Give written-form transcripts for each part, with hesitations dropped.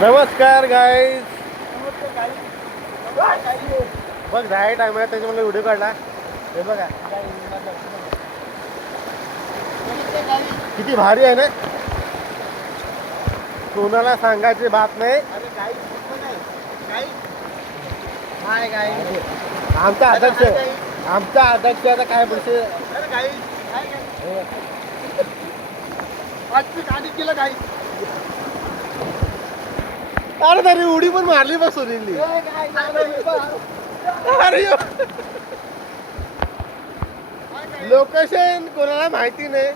नमस्कार गाईज. बघ जाय टाइम आहे त्याच्यामुळे व्हिडिओ काढला. हे बघा किती भारी आहे ना. कोणाला सांगायची बात नाही. आमचा अध्यक्ष आता काय बोलते. अरे तरी उडी पण मारली बस सुनीलनी. अरे लोकेशन कोणाला माहिती नाही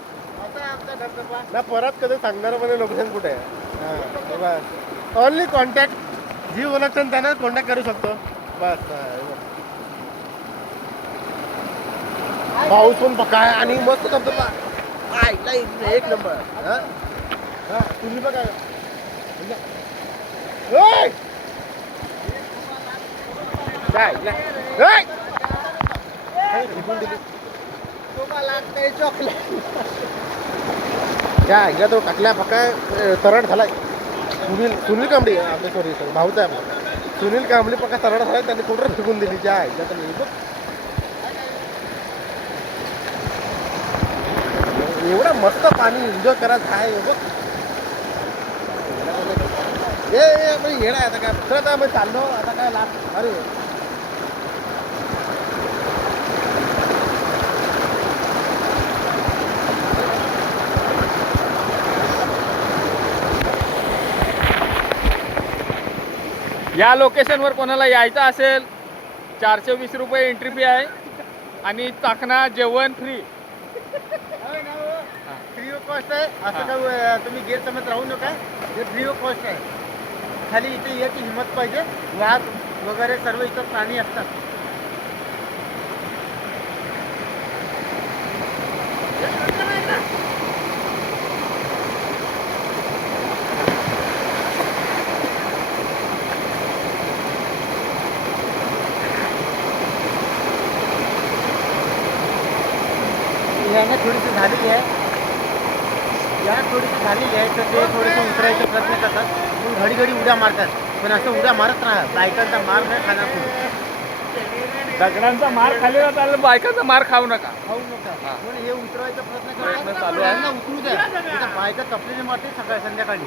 ना. परत कधी सांगणार पण लोकेशन कुठे आहे. बस ओनली कॉन्टॅक्ट जी ओळखतं त्यांना कॉन्टॅक्ट करू शकतो बस. पाऊस पण पका आहे आणि मस्त धबधबा एक नंबर. तुम्ही बघा चॉकलेट तो टाकल्या पक्का तरड झालाय. सुनील कांबळे आपले सॉरी भाऊचा आहे आपला सुनील कांबळे पक्का तरड झालाय. त्यांनी कुठं फेकून दिली ज्या एवढा मस्त पाणी एन्जॉय करायचं आहे. बघ येणं आता काय परत आम्ही चाललो आता काय लाभ. अरे या लोकेशनवर कोणाला यायचं असेल 420 रुपये एंट्री फी आहे आणि चाकणा जेवण फ्री ऑफ कॉस्ट आहे. असं काय तुम्ही गैरसमज राहू नका. हे फ्री ऑफ कॉस्ट आहे. खाली इथे याची हिंमत पाहिजे. वाघ वगैरे सर्व इथं प्राणी असतात. याने थोडीशी झालेली आहे. या थोडीशी झालेली आहे तर ते थोडंसं उतरायचा प्रयत्न करतात. घडी घडी उड्या मारतात. पण असं उड्या मारत राहा. बायकांचा मार नाही खाणार तुम्ही. दगडांचा मार खाल्लेला चालेल, बायकांचा मार खाऊ नका. पण हे उतरवायचा प्रयत्न प्रयत्न चालू आहे. उतरू द्या. बायका तपलेली मारते सकाळी संध्याकाळी.